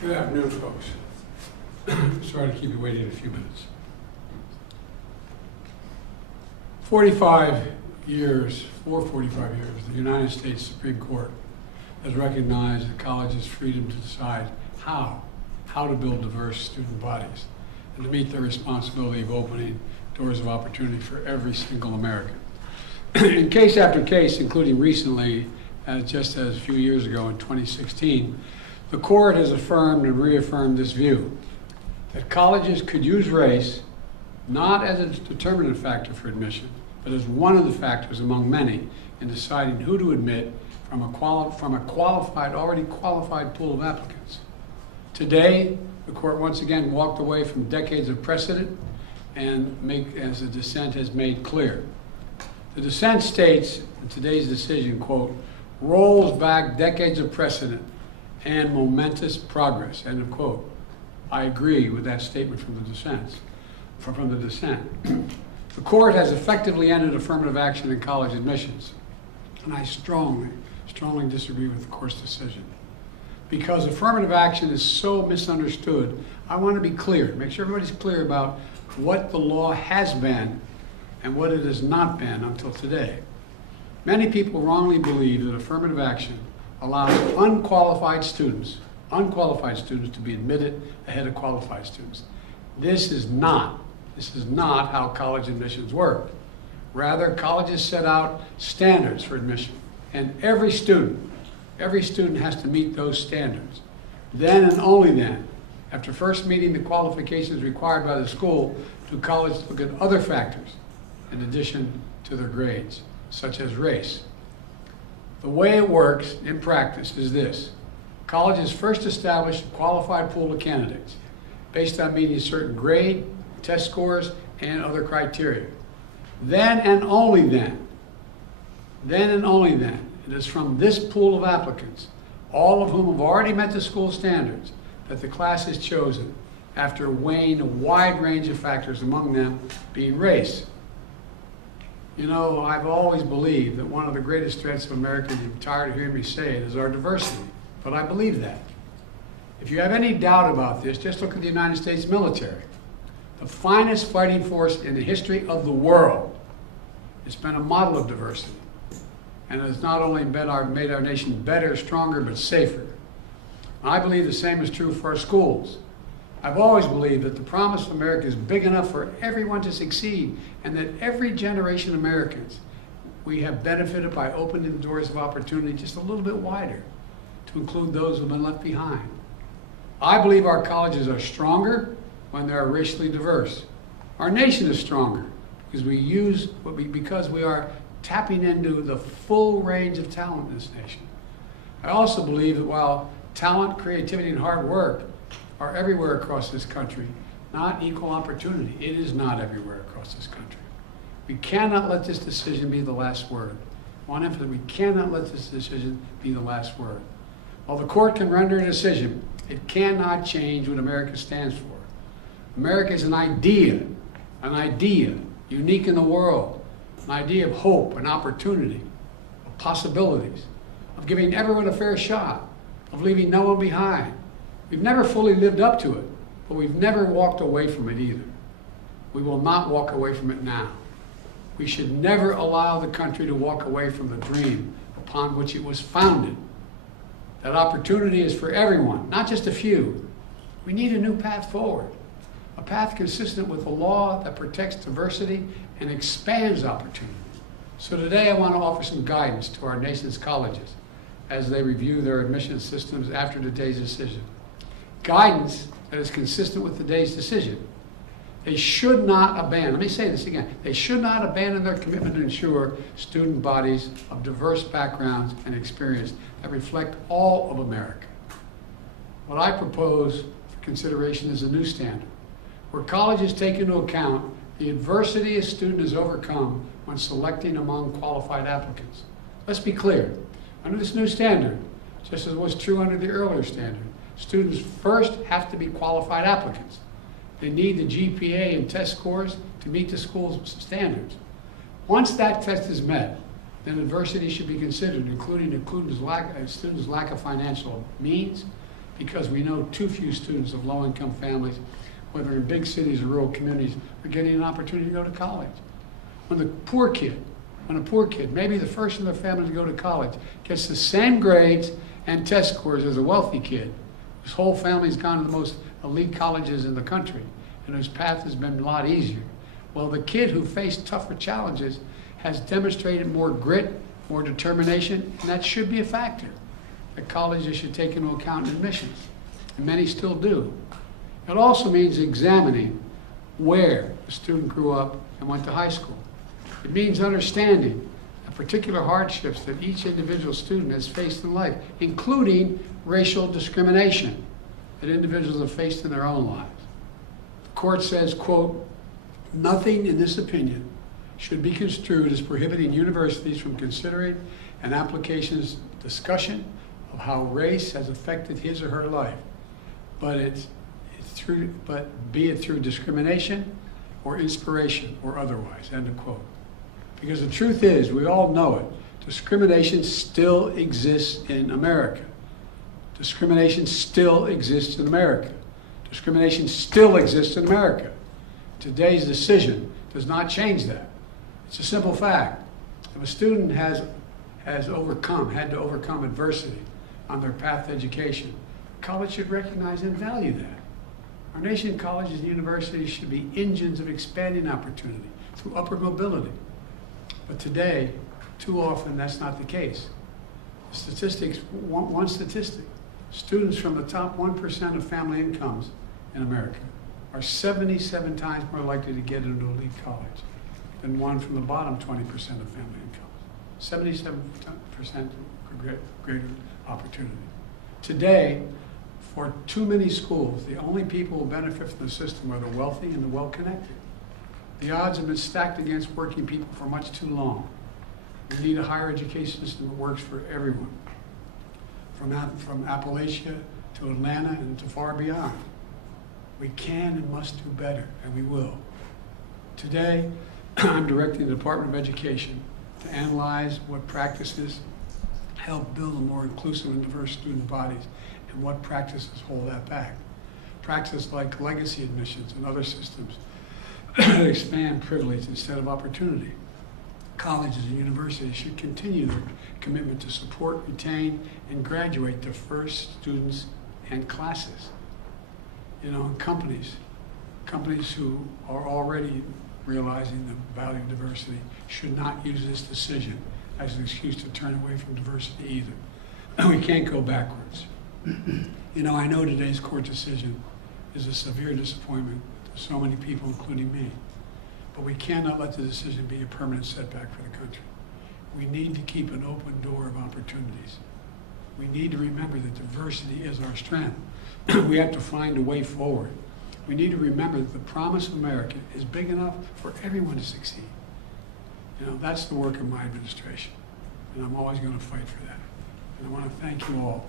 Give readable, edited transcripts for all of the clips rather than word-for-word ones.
Good afternoon, folks. Sorry to keep you waiting a few minutes. 45 years, the United States Supreme Court has recognized the college's freedom to decide how to build diverse student bodies and to meet their responsibility of opening doors of opportunity for every single American. In case after case, including recently, just as a few years ago in 2016, the court has affirmed and reaffirmed this view, that colleges could use race not as a determinative factor for admission, but as one of the factors among many in deciding who to admit from a already qualified pool of applicants. Today, the court once again walked away from decades of precedent and as the dissent has made clear. The dissent states in today's decision, quote, rolls back decades of precedent and momentous progress, end of quote. I agree with that statement from the dissent. The court has effectively ended affirmative action in college admissions, and I strongly disagree with the court's decision. Because affirmative action is so misunderstood, I want to be clear, make sure everybody's clear about what the law has been and what it has not been until today. Many people wrongly believe that affirmative action allows unqualified students to be admitted ahead of qualified students. This is not how college admissions work. Rather, colleges set out standards for admission, and every student has to meet those standards. Then and only then, after first meeting the qualifications required by the school, do colleges look at other factors in addition to their grades, such as race. The way it works in practice is this. Colleges first establish a qualified pool of candidates based on meeting a certain grade, test scores, and other criteria. Then and only then, it is from this pool of applicants, all of whom have already met the school standards, that the class is chosen after weighing a wide range of factors, among them being race. You know, I've always believed that one of the greatest threats of America, and you're tired of hearing me say it, is our diversity. But I believe that. If you have any doubt about this, just look at the United States military. The finest fighting force in the history of the world. It's been a model of diversity. And it's not only made our nation better, stronger, but safer. I believe the same is true for our schools. I've always believed that the promise of America is big enough for everyone to succeed, and that every generation of Americans, we have benefited by opening the doors of opportunity just a little bit wider to include those who have been left behind. I believe our colleges are stronger when they are racially diverse. Our nation is stronger because we are tapping into the full range of talent in this nation. I also believe that while talent, creativity, and hard work are everywhere across this country, not equal opportunity. It is not everywhere across this country. We cannot let this decision be the last word. I want to emphasize, we cannot let this decision be the last word. While the court can render a decision, it cannot change what America stands for. America is an idea unique in the world, an idea of hope and opportunity, of possibilities, of giving everyone a fair shot, of leaving no one behind. We've never fully lived up to it, but we've never walked away from it either. We will not walk away from it now. We should never allow the country to walk away from the dream upon which it was founded. That opportunity is for everyone, not just a few. We need a new path forward, a path consistent with a law that protects diversity and expands opportunity. So today I want to offer some guidance to our nation's colleges as they review their admission systems after today's decision. Guidance that is consistent with today's decision. They should not abandon, let me say this again, they should not abandon their commitment to ensure student bodies of diverse backgrounds and experience that reflect all of America. What I propose for consideration is a new standard, where colleges take into account the adversity a student has overcome when selecting among qualified applicants. Let's be clear, under this new standard, just as was true under the earlier standard, students first have to be qualified applicants. They need the GPA and test scores to meet the school's standards. Once that test is met, then adversity should be considered, including a student's lack of financial means, because we know too few students of low-income families, whether in big cities or rural communities, are getting an opportunity to go to college. When a poor kid, maybe the first in their family to go to college, gets the same grades and test scores as a wealthy kid, whose whole family's gone to the most elite colleges in the country, and whose path has been a lot easier. Well, the kid who faced tougher challenges has demonstrated more grit, more determination, and that should be a factor that colleges should take into account in admissions, and many still do. It also means examining where the student grew up and went to high school. It means understanding the particular hardships that each individual student has faced in life, including racial discrimination that individuals have faced in their own lives. The court says, quote, "Nothing in this opinion should be construed as prohibiting universities from considering an application's discussion of how race has affected his or her life, but be it through discrimination or inspiration or otherwise," end of quote. Because the truth is, we all know it, discrimination still exists in America. Discrimination still exists in America. Discrimination still exists in America. Today's decision does not change that. It's a simple fact. If a student had to overcome adversity on their path to education, college should recognize and value that. Our nation's colleges and universities should be engines of expanding opportunity through upward mobility. But today, too often, that's not the case. The statistics, one statistic, students from the top 1% of family incomes in America are 77 times more likely to get into elite college than one from the bottom 20% of family incomes. 77% greater opportunity. Today, for too many schools, the only people who benefit from the system are the wealthy and the well-connected. The odds have been stacked against working people for much too long. We need a higher education system that works for everyone, from Appalachia to Atlanta and to far beyond. We can and must do better, and we will. Today, I'm directing the Department of Education to analyze what practices help build a more inclusive and diverse student bodies and what practices hold that back. Practices like legacy admissions and other systems expand privilege instead of opportunity. Colleges and universities should continue their commitment to support, retain, and graduate diverse students and classes. You know, companies who are already realizing the value of diversity should not use this decision as an excuse to turn away from diversity either. We can't go backwards. You know, I know today's court decision is a severe disappointment to so many people, including me. But we cannot let the decision be a permanent setback for the country. We need to keep an open door of opportunities. We need to remember that diversity is our strength. We have to find a way forward. We need to remember that the promise of America is big enough for everyone to succeed. You know, that's the work of my administration, and I'm always going to fight for that. And I want to thank you all.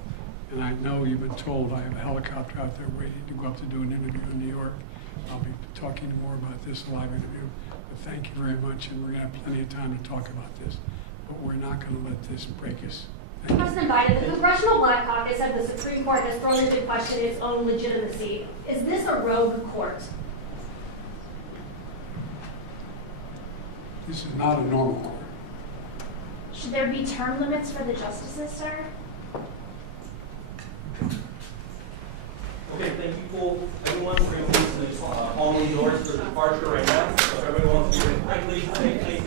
And I know you've been told I have a helicopter out there waiting to go up to do an interview in New York. I'll be talking more about this live interview. But thank you very much, and we're going to have plenty of time to talk about this. But we're not going to let this break us. President Biden, the Congressional Black Caucus said the Supreme Court has thrown into question its own legitimacy. Is this a rogue court? This is not a normal court. Should there be term limits for the justices, sir? Okay, thank you for everyone for your all indoors for the departure right now. So everyone wants to quickly take